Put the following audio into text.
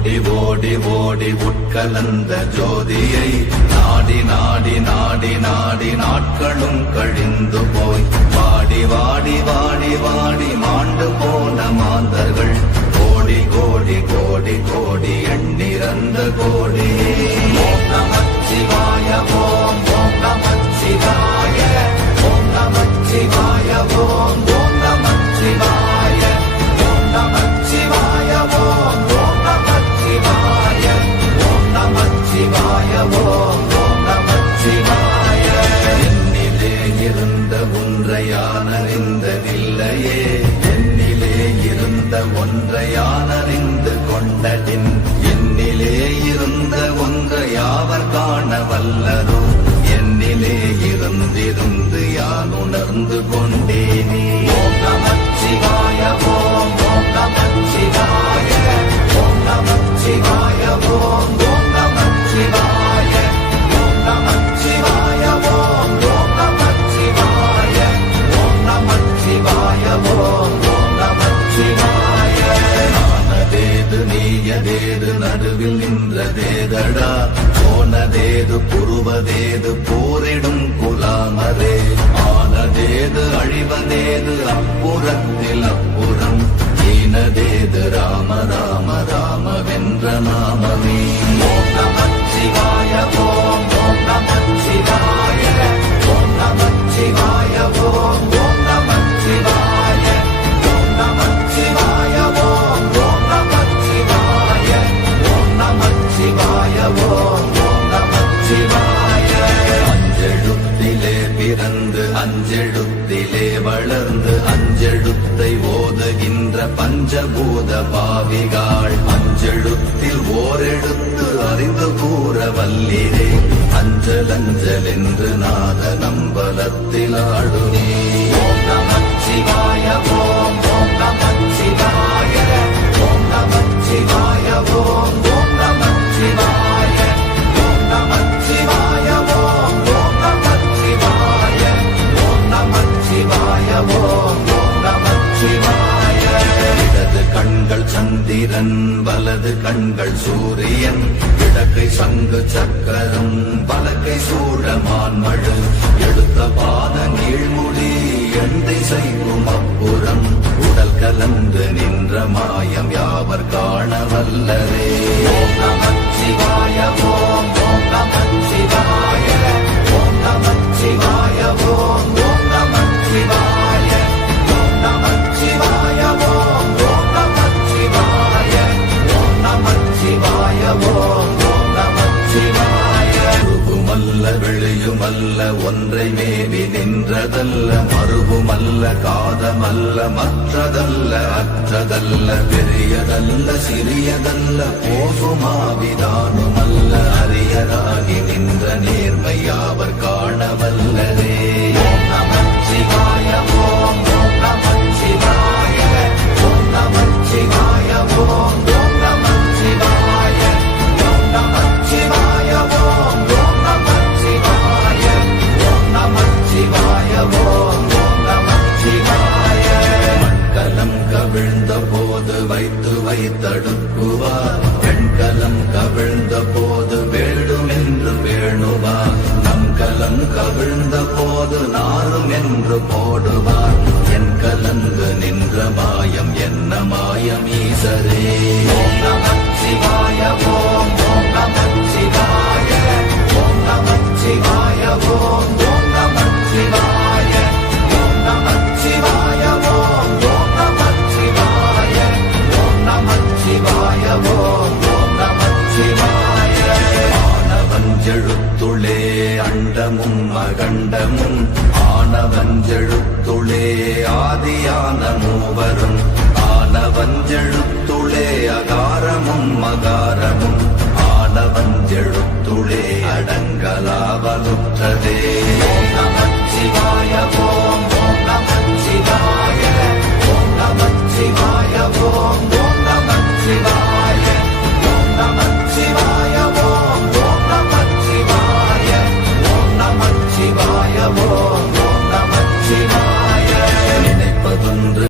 ஓடி ஓடி ஓடி உட்கலந்த ஜோதியை நாடி நாடி நாடி நாடி நாட்களும் கழிந்து போய் வாடி வாடி வாடி வாடி மாண்டு போன மாந்தர்கள் கோடி கோடி கோடி கோடி எண்ணிறந்த கோடி. ஓம் நமச்சிவாய ஓம் ஓம் நமச்சிவாய ஓம் நமச்சிவாய ஓம் ஓம் நமச்சிவாய ஓம் நமச்சிவாய ஓம் ஓம் நமச்சிவாய ஓம் நமச்சிவாய ஓம் ஓம் நமச்சிவாய. என்னிலே இருந்த ஒன்றை யான் அறிந்ததில்லையே, என்னிலே இருந்த ஒன்றை யான் அறிந்து கொண்டடின், என்னிலே இருந்த ஒன்றை யாவர் காண வல்லரோ, என்னிலே இருந்திருந்து யான் உணர்ந்து கொண்டேனே. ஓம் நமச்சிவாய ஓம் ஓம் நமச்சிவாய ஓம் நமச்சிவாய ஓம் ஓம் நமச்சிவாய ஓம் நமச்சிவாய ஓம் ஓம் நமச்சிவாய ஓம் நமச்சிவாய ஓம் ஓம் நமச்சிவாய. ஆனதேது நீயதேது நடுவில் நின்றதேதடா, போனதேது புருவதேது போரிடும் குலாமரே, ஆனதேது அழிவதேது அப்புறத்தில் அப்புறம், ஈனதேது ராம ராம ராம வென்ற நாமமே. ஓம் நமச்சிவாய ஓம் ஓம் நமச்சிவாய ஓம் நமச்சிவாய ஓம் ஓம் நமச்சிவாய ஓம் நமச்சிவாய ஓம் ஓம் நமச்சிவாய ஓம் நமச்சிவாய ஓம் ஓம் நமச்சிவாய. அஞ்செழுத்திலே பிறந்து அஞ்செழுத்திலே வளர்ந்து அஞ்செழுத்தை ஓதுகின்ற பஞ்சபூத பாவிகாள், அஞ்செழுத்தில் ஓரெழுத்து அறிந்து கூற வல்லிரே, அஞ்சல் அஞ்சல் என்று நாத நம்பலத்தில் ஆடுனே. ஓம் நமச்சிவாய ஓம் ஓம் நமச்சிவாய ஓம் நமச்சிவாய ஓம் ஓம் நமச்சிவாய ஓம் நமச்சிவாய ஓம் ஓம் நமச்சிவாய ஓம் நமச்சிவாய ஓம் ஓம் நமச்சிவாய. இடது கண்கள் சந்திரன் வலது கண்கள் சூரியன், இடக்கை சங்கு சக்கரம் வலக்கை சூழமான் மழு, எடுத்த பாத நீழ்முடி எந்தை செய்யும் அப்புறம், உடல் கலந்து நின்ற மாயம் யாவர் காண வல்லரே. ஓம் நமச்சிவாய ஓம் ஓம் நமச்சிவாய ஓம் நமச்சிவாய ஓம் ஓம் நமச்சிவாய ஓம் நமச்சிவாய ஓம் ஓம் நமச்சிவாய ஓம் நமச்சிவாய ஓம் ஓம் நமச்சிவாய. உருகுமல்ல வெளியுமல்ல ஒன்றை மேவி நின்றதல்ல, மறுகுமல்ல காதமல்ல மற்றதல்ல அற்றதல்ல, பெரியதல்ல சிறியதல்ல போகுமாவிதானுமல்ல, அரியராகி நின்ற நேர்மை யாவர் காண வல்லரே. ஓம் நமச்சிவாய ஓம் ஓம் நமச்சிவாய ஓம் நமச்சிவாய ஓம் ஓம் நமச்சிவாய ஓம் நமச்சிவாய ஓம் ஓம் நமச்சிவாய ஓம் நமச்சிவாய ஓம் ஓம் நமச்சிவாய. மண்கலம் கவிழ்ந்த போது வைத்து வைத்தடுக்குவார், பெண்கலம் கவிழ்ந்த போது வேடும் என்று வேணுவார், நம் கலம் கவிழ்ந்த போது நாரும் என்று போடுவார், என் கலந்து நின்ற மாயம் என்ன மாயம் ஈசரே. ஓம் நமச்சிவாய ஓம் ஓம் நமச்சிவாய ஓம் நமச்சிவாய ஓம் ஓம் நமச்சிவாய ஓம் நமச்சிவாய ஓம் ஓம் நமச்சிவாய ஓம் நமச்சிவாய ஓம் ஓம் நமச்சிவாய. ஆனவஞ்செழுத்துளே அண்டமும் அகண்டமும், ஆனவஞ்செழுத்துளே ஆதியான மூவரும், ஆனவஞ்செழுத்துளே அகாரமும் அகாரமும், ஆனவஞ்செழுத்துளே அடங்கலாவலுற்றதே. ஓம் நமச்சிவாய ஓம் ஓம் நமச்சிவாய ஓம் நமச்சிவாய ஓம் ஓம் நமச்சிவாய ஓம் நமச்சிவாய ஓம் ஓம் நமச்சிவாய ஓம் நமச்சிவாய ஓம்